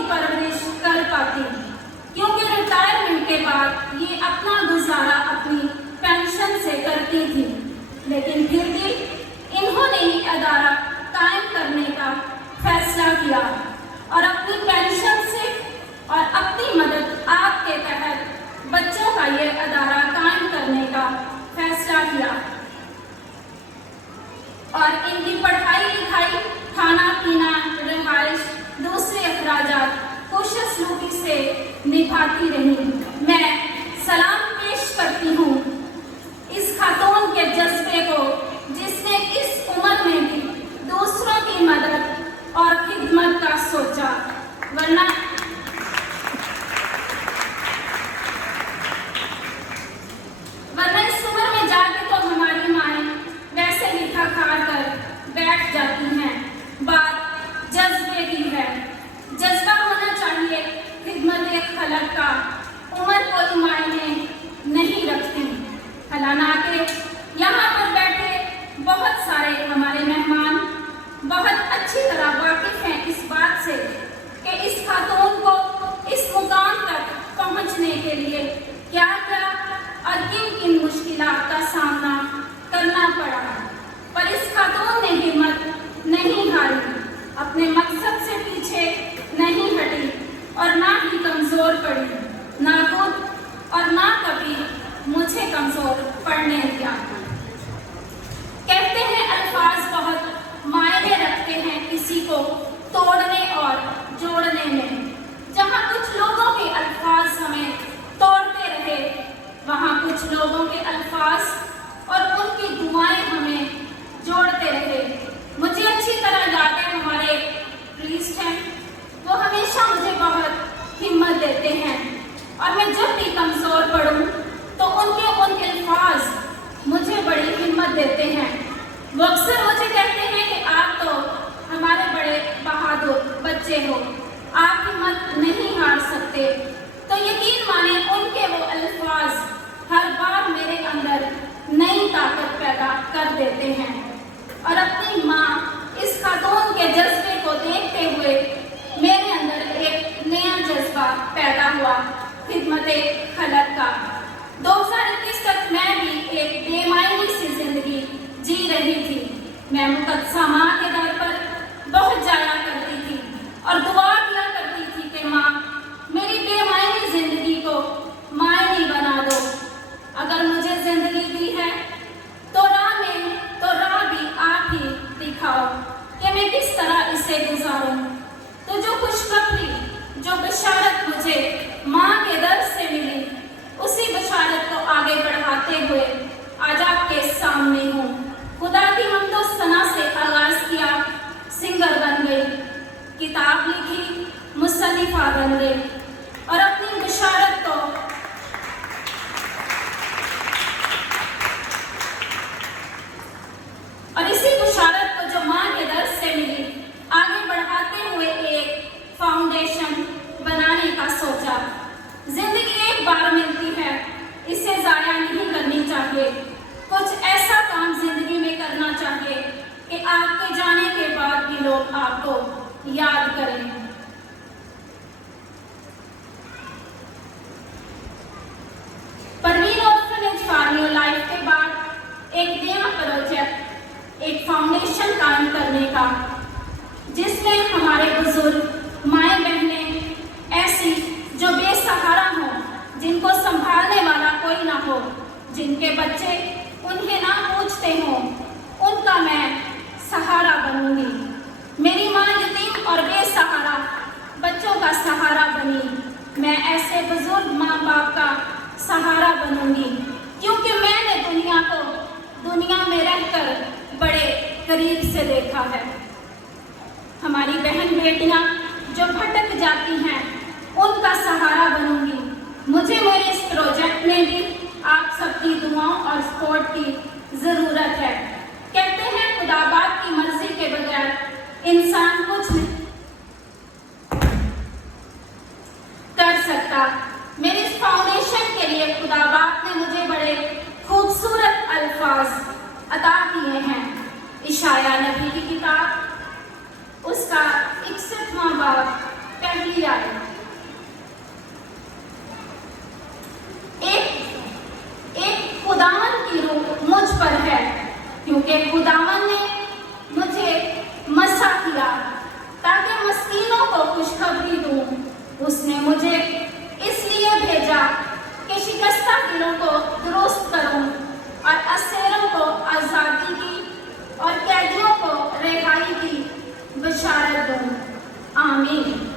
की परवरिश कर पाती, क्योंकि रिटायरमेंट के बाद ये अपना गुजारा अपनी पेंशन से करती थी। लेकिन फिर भी इन्होंने ये अदारा कायम करने का फैसला किया और अपनी पेंशन से और अपनी मदद आपके तहत बच्चों का ये अदारा कायम करने का फैसला किया और इनकी पढ़ाई लिखाई, खाना पीना, रिहाइश, दूसरे अखराजात खुशसलूकी से निभाती रही। मैं सलाम पेश करती हूँ इस खातून के जज्बे को, जिसने इस उम्र में भी दूसरों की मदद और खिदमत का सोचा, वरना इस उम्र में जाके तो हमारी माएँ वैसे ही थक हार कर बैठ जाती हैं। बात जज्बे की है, जज्बा होना चाहिए खिदमत खलक का। उम्र कोई मायने नहीं रखती। हालांकि यहाँ पर बैठे बहुत सारे हमारे मेहमान बहुत अच्छी तरह वाकिफ हैं इस बात से कि इस खातून को इस मुकाम तक पहुँचने के लिए क्या क्या और किन किन मुश्किलात का सामना करना पड़ा, पर इस खातून ने हिम्मत नहीं हारी, अपने मकसद से पीछे नहीं हटी और ना ही कमजोर पड़ी, ना खुद और ना कभी मुझे कमजोर पड़ने दिया। कहते हैं अल्फाज बहुत मायने रखते हैं किसी को तोड़ने और जोड़ने में। जहाँ कुछ लोगों के अल्फाज हमें तोड़ते रहे, वहाँ कुछ लोगों के अल्फाज और उनकी दुआएं हमें जोड़ते रहे। मुझे अच्छी तरह याद है, हमारे प्रीस्ट हैं, वो हमेशा मुझे बहुत हिम्मत देते हैं और मैं जब भी कमज़ोर पड़ूं तो उनके उन अल्फाज मुझे बड़ी हिम्मत देते हैं। वो अक्सर मुझे कहते हैं कि आप तो हमारे बड़े बहादुर बच्चे हो, आप हिम्मत नहीं हार सकते। तो यकीन माने उनके वो अल्फाज हर बार मेरे अंदर नई ताकत पैदा कर देते हैं और अपनी माँ इस खातून के जज्बे को देखते हुए मेरे अंदर एक नया जज्बा पैदा हुआ खिदमत खलक का। 2021 तक मैं भी एक बेमायनी सी जिंदगी जी रही थी। मैं मुकद्दसा माँ के दर पर बहुत जाया करती थी और दुआ किया करती थी कि माँ मेरी बेमायनी जिंदगी को मायनी बना दो। अगर मुझे जिंदगी दी है तो राह भी आप ही दिखाओ कि मैं किस तरह इसे गुजारूं। तो जो खुशखबरी, जो बशारत मुझे माँ के दर से मिली, उसी बशारत को आगे बढ़ाते हुए आज आपके सामने हूँ। खुदा की हमदो सना से आगाज किया, सिंगर बन गई, किताब लिखी, मुसन्निफा बन गई और अपनी बशारत को और इसी बशारत को जो माँ के दर से मिली आगे बढ़ाते हुए एक फाउंडेशन बनाने का सोचा। जिंदगी एक बार मिलती है, इसे जाया नहीं करनी चाहिए। कुछ ऐसा काम जिंदगी में करना चाहिए कि आपके जाने के बाद भी लोग आपको याद करें। Parveen orphanage for new life के बाद एक नया प्रोजेक्ट, एक फाउंडेशन कायम करने का, जिसमें हमारे बुजुर्ग माएँ बहनें ऐसी जो बेसहारा हों, जिनको संभालने वाला कोई ना हो, जिनके बच्चे उन्हें ना पूछते हों, उनका मैं सहारा बनूंगी। मेरी माँ यतीम और बेसहारा बच्चों का सहारा बनी। मैं ऐसे बुजुर्ग माँ बाप का सहारा बनूंगी, क्योंकि मैंने दुनिया में रहकर बड़े करीब से देखा है। हमारी बहन बेटियां जो भटक जाती हैं, उनका सहारा बनूंगी। मुझे मेरे इस प्रोजेक्ट में भी आप सबकी दुआओं और सपोर्ट की ज़रूरत है। कहते हैं खुदाबाद की मर्जी के बगैर इंसान कुछ नहीं कर सकता। मेरी इस फाउंडेशन के लिए खुदाबाद ने मुझे बड़े खूबसूरत अल्फाज अता किए हैं। इशाया नबी की किताब, उसका 61वां बाब, पहली بھی آئے۔ ایک خداوند کی روح مجھ پر ہے، کیونکہ خداوند نے مجھے مسح کیا تاکہ مسکینوں کو خوشخبری دوں۔ اس نے مجھے اس لیے بھیجا کہ شکستہ دلوں کو درست کروں اور اسیروں کو آزادی کی اور قیدیوں کو رہائی کی بشارت دوں۔ آمین۔